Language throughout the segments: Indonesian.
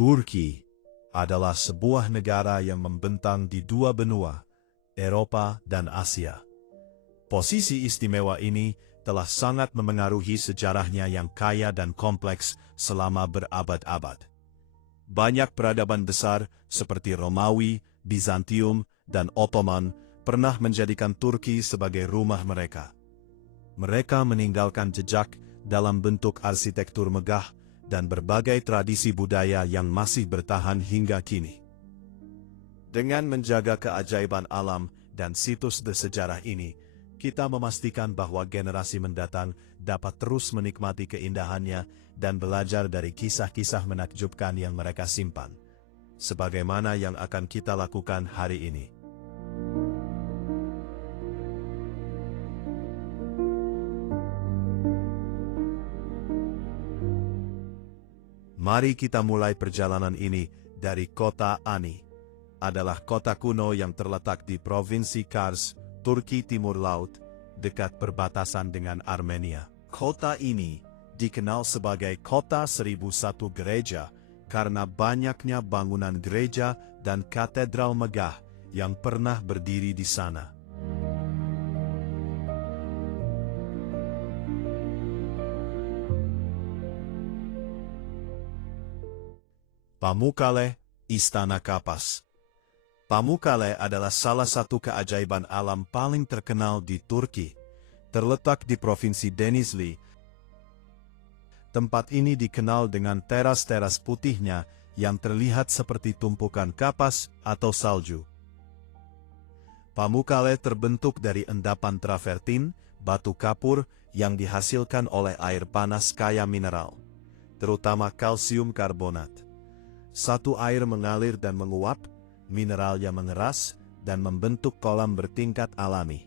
Turki adalah sebuah negara yang membentang di dua benua, Eropa dan Asia. Posisi istimewa ini telah sangat memengaruhi sejarahnya yang kaya dan kompleks selama berabad-abad. Banyak peradaban besar seperti Romawi, Bizantium, dan Ottoman pernah menjadikan Turki sebagai rumah mereka. Mereka meninggalkan jejak dalam bentuk arsitektur megah dan berbagai tradisi budaya yang masih bertahan hingga kini. Dengan menjaga keajaiban alam dan situs bersejarah ini, kita memastikan bahwa generasi mendatang dapat terus menikmati keindahannya dan belajar dari kisah-kisah menakjubkan yang mereka simpan, sebagaimana yang akan kita lakukan hari ini. Mari kita mulai perjalanan ini dari kota Ani. Adalah kota kuno yang terletak di Provinsi Kars, Turki Timur Laut, dekat perbatasan dengan Armenia. Kota ini dikenal sebagai Kota 1001 Gereja karena banyaknya bangunan gereja dan katedral megah yang pernah berdiri di sana. Pamukkale, Istana Kapas. Pamukkale adalah salah satu keajaiban alam paling terkenal di Turki. Terletak di Provinsi Denizli. Tempat ini dikenal dengan teras-teras putihnya yang terlihat seperti tumpukan kapas atau salju. Pamukkale terbentuk dari endapan travertin, batu kapur yang dihasilkan oleh air panas kaya mineral, terutama kalsium karbonat. Satu air mengalir dan menguap, mineralnya mengeras, dan membentuk kolam bertingkat alami.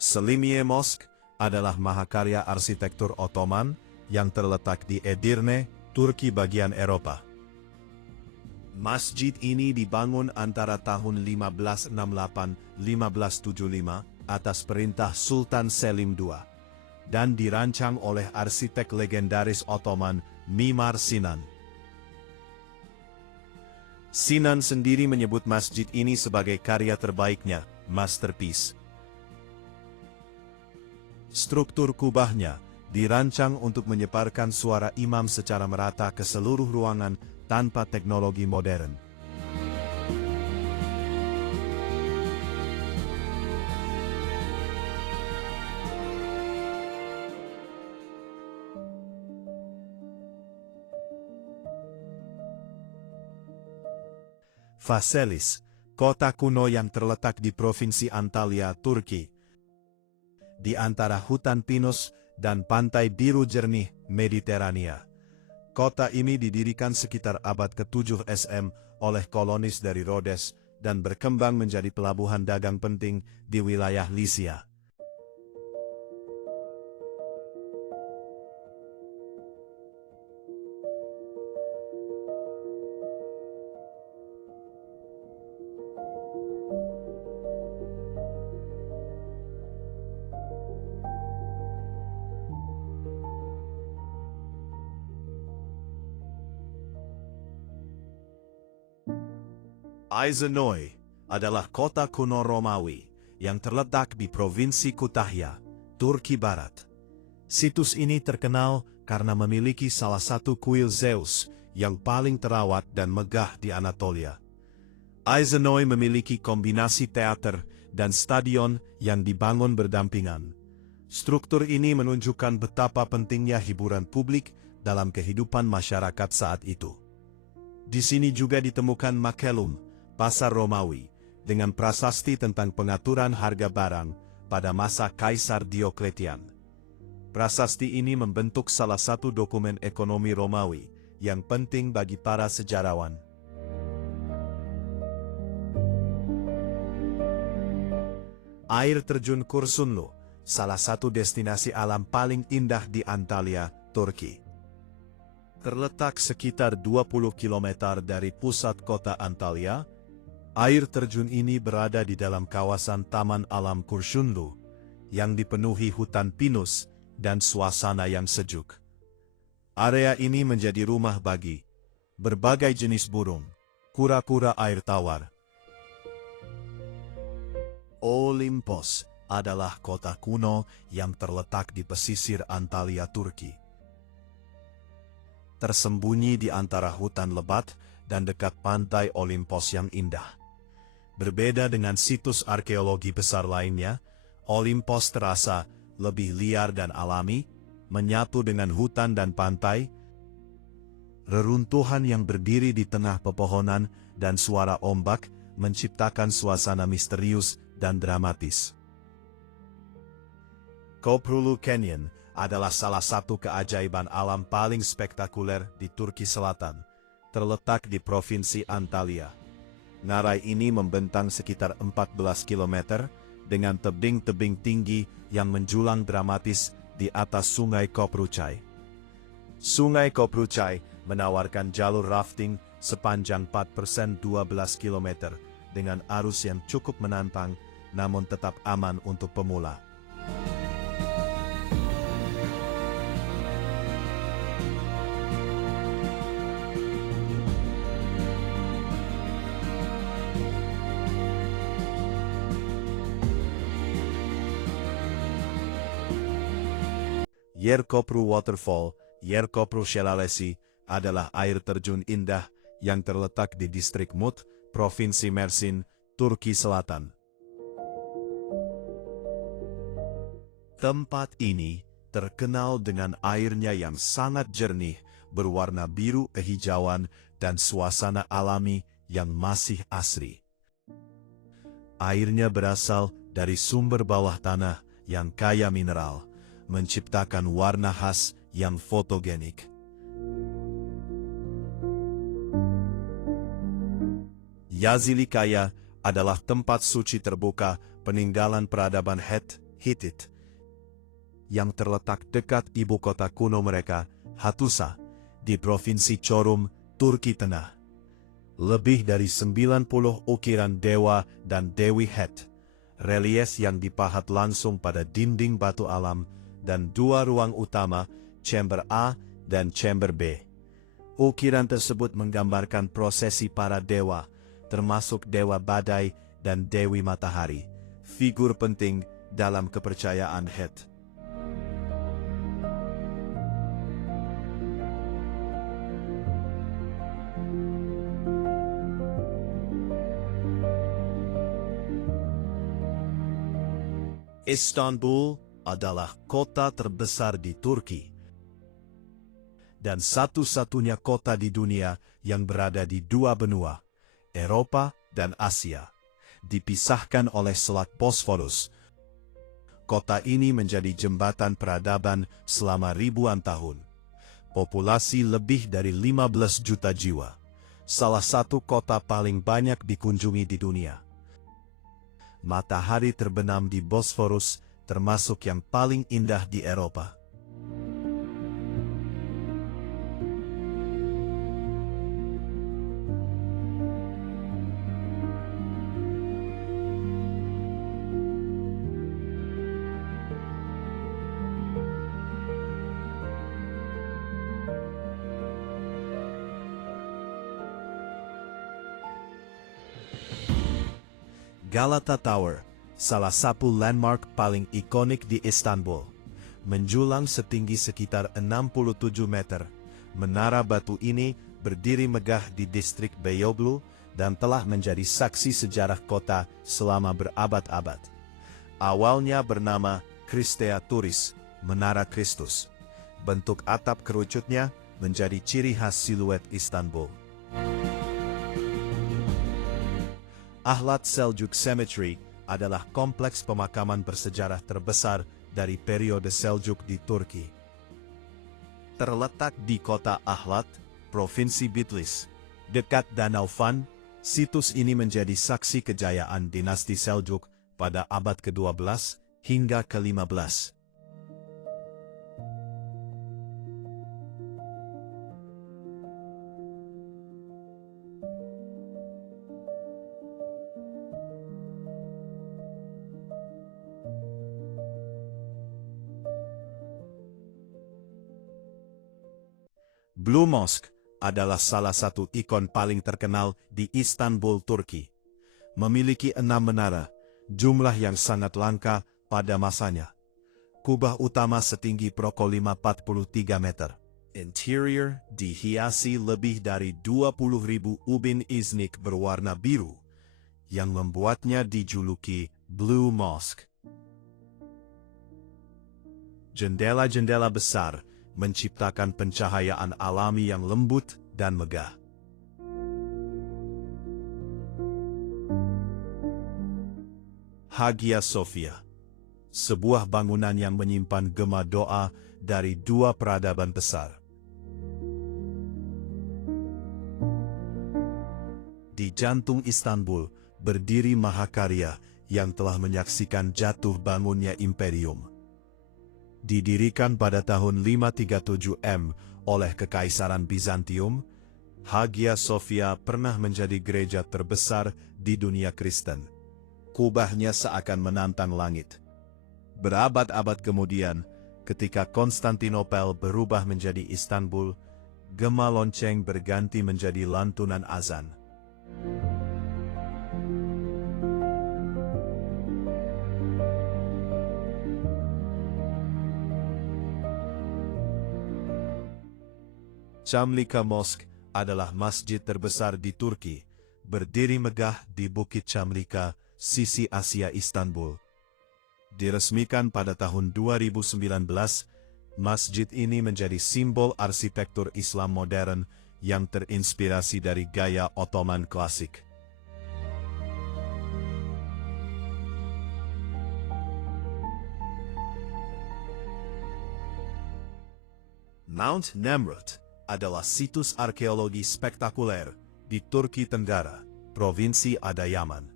Selimiye Mosque adalah mahakarya arsitektur Ottoman yang terletak di Edirne, Turki bagian Eropa. Masjid ini dibangun antara tahun 1568-1575 atas perintah Sultan Selim II dan dirancang oleh arsitek legendaris Ottoman Mimar Sinan. Sinan sendiri menyebut masjid ini sebagai karya terbaiknya, masterpiece. Struktur kubahnya dirancang untuk menyebarkan suara imam secara merata ke seluruh ruangan tanpa teknologi modern. Faselis, kota kuno yang terletak di Provinsi Antalya, Turki. Di antara hutan pinus dan pantai biru jernih Mediterania. Kota ini didirikan sekitar abad ke-7 SM oleh kolonis dari Rhodes dan berkembang menjadi pelabuhan dagang penting di wilayah Lycia. Aizanoi adalah kota kuno Romawi yang terletak di Provinsi Kütahya, Turki Barat. Situs ini terkenal karena memiliki salah satu kuil Zeus yang paling terawat dan megah di Anatolia. Aizanoi memiliki kombinasi teater dan stadion yang dibangun berdampingan. Struktur ini menunjukkan betapa pentingnya hiburan publik dalam kehidupan masyarakat saat itu. Di sini juga ditemukan Macellum, pasar Romawi, dengan prasasti tentang pengaturan harga barang pada masa Kaisar Diokletian. Prasasti ini membentuk salah satu dokumen ekonomi Romawi yang penting bagi para sejarawan. Air terjun Kursunlu, salah satu destinasi alam paling indah di Antalya, Turki. Terletak sekitar 20 km dari pusat kota Antalya, Air terjun ini berada di dalam kawasan Taman Alam Kurshunlu, yang dipenuhi hutan pinus dan suasana yang sejuk. Area ini menjadi rumah bagi berbagai jenis burung, kura-kura air tawar. Olimpos adalah kota kuno yang terletak di pesisir Antalya, Turki. Tersembunyi di antara hutan lebat dan dekat pantai Olimpos yang indah. Berbeda dengan situs arkeologi besar lainnya, Olimpos terasa lebih liar dan alami, menyatu dengan hutan dan pantai. Reruntuhan yang berdiri di tengah pepohonan dan suara ombak menciptakan suasana misterius dan dramatis. Köprülü Canyon adalah salah satu keajaiban alam paling spektakuler di Turki Selatan, terletak di Provinsi Antalya. Ngarai ini membentang sekitar 14 km dengan tebing-tebing tinggi yang menjulang dramatis di atas Sungai Köprüçay. Sungai Köprüçay menawarkan jalur rafting sepanjang 4% 12 km dengan arus yang cukup menantang namun tetap aman untuk pemula. Yerköprü Waterfall, Yerköprü Şelalesi, adalah air terjun indah yang terletak di distrik Mut, Provinsi Mersin, Turki Selatan. Tempat ini terkenal dengan airnya yang sangat jernih, berwarna biru kehijauan, dan suasana alami yang masih asri. Airnya berasal dari sumber bawah tanah yang kaya mineral, menciptakan warna khas yang fotogenik. Yazilikaya adalah tempat suci terbuka peninggalan peradaban Hittite yang terletak dekat ibu kota kuno mereka, Hattusa, di Provinsi Çorum, Turki Tengah. Lebih dari 90 ukiran dewa dan dewi Het, relief yang dipahat langsung pada dinding batu alam, dan dua ruang utama, chamber A dan chamber B. Ukiran tersebut menggambarkan prosesi para dewa, termasuk dewa badai dan dewi matahari, figur penting dalam kepercayaan Het. Istanbul adalah kota terbesar di Turki dan satu-satunya kota di dunia yang berada di dua benua, Eropa dan Asia, dipisahkan oleh Selat Bosphorus. Kota ini menjadi jembatan peradaban selama ribuan tahun. Populasi lebih dari 15 juta jiwa, salah satu kota paling banyak dikunjungi di dunia. Matahari terbenam di Bosphorus termasuk yang paling indah di Eropa. Galata Tower, salah satu landmark paling ikonik di Istanbul, menjulang setinggi sekitar 67 meter. Menara batu ini berdiri megah di distrik Beyoğlu dan telah menjadi saksi sejarah kota selama berabad-abad. Awalnya bernama Christea Turis, Menara Kristus. Bentuk atap kerucutnya menjadi ciri khas siluet Istanbul. Ahlat Seljuk Cemetery adalah kompleks pemakaman bersejarah terbesar dari periode Seljuk di Turki. Terletak di kota Ahlat, Provinsi Bitlis, dekat Danau Van, situs ini menjadi saksi kejayaan dinasti Seljuk pada abad ke-12 hingga ke-15. Blue Mosque adalah salah satu ikon paling terkenal di Istanbul, Turki. Memiliki 6 menara, jumlah yang sangat langka pada masanya. Kubah utama setinggi 543 meter. Interior dihiasi lebih dari 20.000 ubin iznik berwarna biru, yang membuatnya dijuluki Blue Mosque. Jendela-jendela besar menciptakan pencahayaan alami yang lembut dan megah. Hagia Sophia, sebuah bangunan yang menyimpan gema doa dari 2 peradaban besar. Di jantung Istanbul berdiri Mahakarya yang telah menyaksikan jatuh bangunnya imperium. Didirikan pada tahun 537 M oleh Kekaisaran Bizantium, Hagia Sophia pernah menjadi gereja terbesar di dunia Kristen. Kubahnya seakan menantang langit. Berabad-abad kemudian, ketika Konstantinopel berubah menjadi Istanbul, gema lonceng berganti menjadi lantunan azan. Çamlıca Mosque adalah masjid terbesar di Turki, berdiri megah di Bukit Çamlıca, sisi Asia Istanbul. Diresmikan pada tahun 2019, masjid ini menjadi simbol arsitektur Islam modern yang terinspirasi dari gaya Ottoman klasik. Mount Nemrut adalah situs arkeologi spektakuler di Turki Tenggara, Provinsi Adıyaman.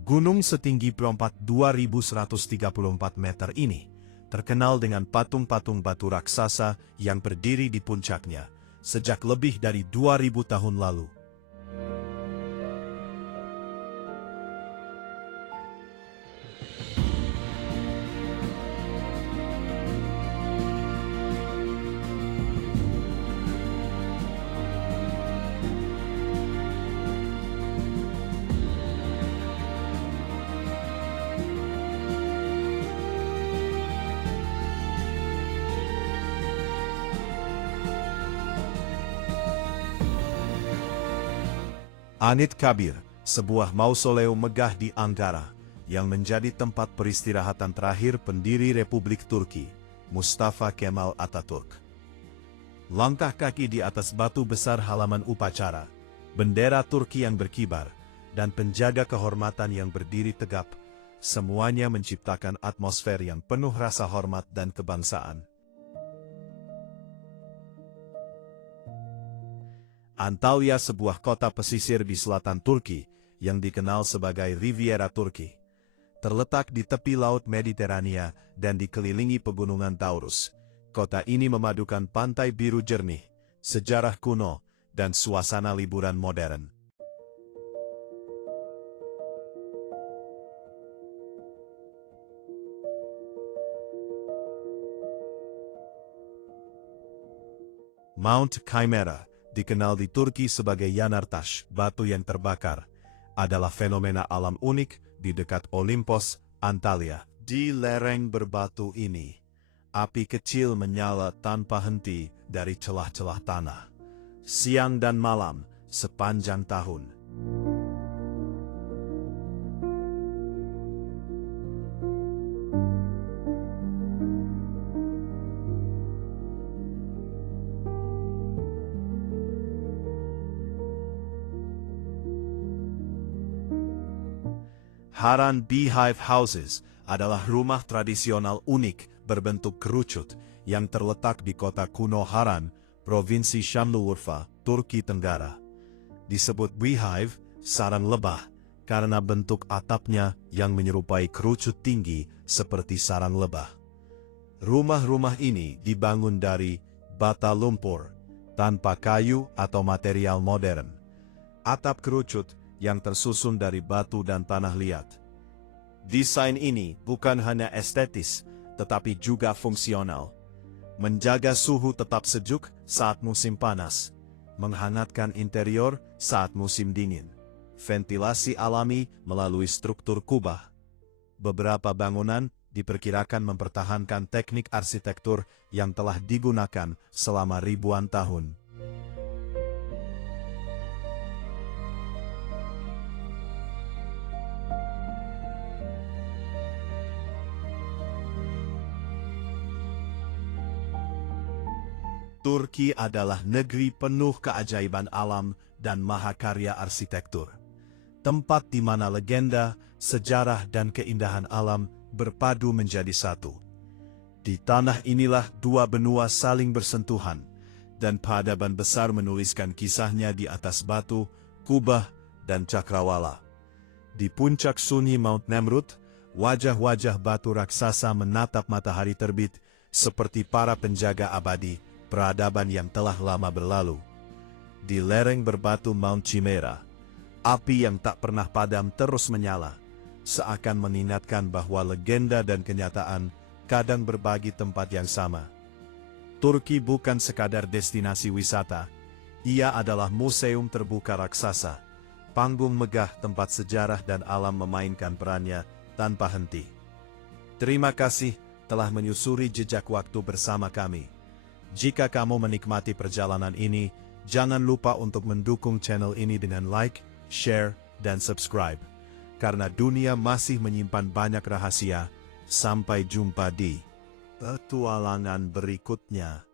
Gunung setinggi 2.134 meter ini terkenal dengan patung-patung batu raksasa yang berdiri di puncaknya sejak lebih dari 2.000 tahun lalu. Anıt Kabir, sebuah mausoleum megah di Ankara, yang menjadi tempat peristirahatan terakhir pendiri Republik Turki, Mustafa Kemal Atatürk. Langkah kaki di atas batu besar halaman upacara, bendera Turki yang berkibar, dan penjaga kehormatan yang berdiri tegap, semuanya menciptakan atmosfer yang penuh rasa hormat dan kebangsaan. Antalya, sebuah kota pesisir di selatan Turki yang dikenal sebagai Riviera Turki, terletak di tepi Laut Mediterania dan dikelilingi pegunungan Taurus. Kota ini memadukan pantai biru jernih, sejarah kuno, dan suasana liburan modern. Mount Chimera, dikenal di Turki sebagai Yanartaş, batu yang terbakar, adalah fenomena alam unik di dekat Olimpos, Antalya. Di lereng berbatu ini, api kecil menyala tanpa henti dari celah-celah tanah, siang dan malam sepanjang tahun. Haran Beehive Houses adalah rumah tradisional unik berbentuk kerucut yang terletak di kota kuno Haran, Provinsi Şanlıurfa, Turki Tenggara. Disebut beehive, sarang lebah, karena bentuk atapnya yang menyerupai kerucut tinggi seperti sarang lebah. Rumah-rumah ini dibangun dari bata lumpur, tanpa kayu atau material modern. Atap kerucut yang tersusun dari batu dan tanah liat. Desain ini bukan hanya estetis, tetapi juga fungsional. menjaga suhu tetap sejuk saat musim panas, menghangatkan interior saat musim dingin, ventilasi alami melalui struktur kubah. Beberapa bangunan diperkirakan mempertahankan teknik arsitektur yang telah digunakan selama ribuan tahun. Turki adalah negeri penuh keajaiban alam dan mahakarya arsitektur. Tempat di mana legenda, sejarah, dan keindahan alam berpadu menjadi satu. Di tanah inilah dua benua saling bersentuhan, dan peradaban besar menuliskan kisahnya di atas batu, kubah, dan cakrawala. Di puncak sunyi Mount Nemrut, wajah-wajah batu raksasa menatap matahari terbit seperti para penjaga abadi peradaban yang telah lama berlalu. Di lereng berbatu Mount Chimera, api yang tak pernah padam terus menyala, seakan mengingatkan bahwa legenda dan kenyataan kadang berbagi tempat yang sama. Turki bukan sekadar destinasi wisata, ia adalah museum terbuka raksasa, panggung megah tempat sejarah dan alam memainkan perannya tanpa henti. Terima kasih telah menyusuri jejak waktu bersama kami. Jika kamu menikmati perjalanan ini, jangan lupa untuk mendukung channel ini dengan like, share, dan subscribe. Karena dunia masih menyimpan banyak rahasia. Sampai jumpa di petualangan berikutnya.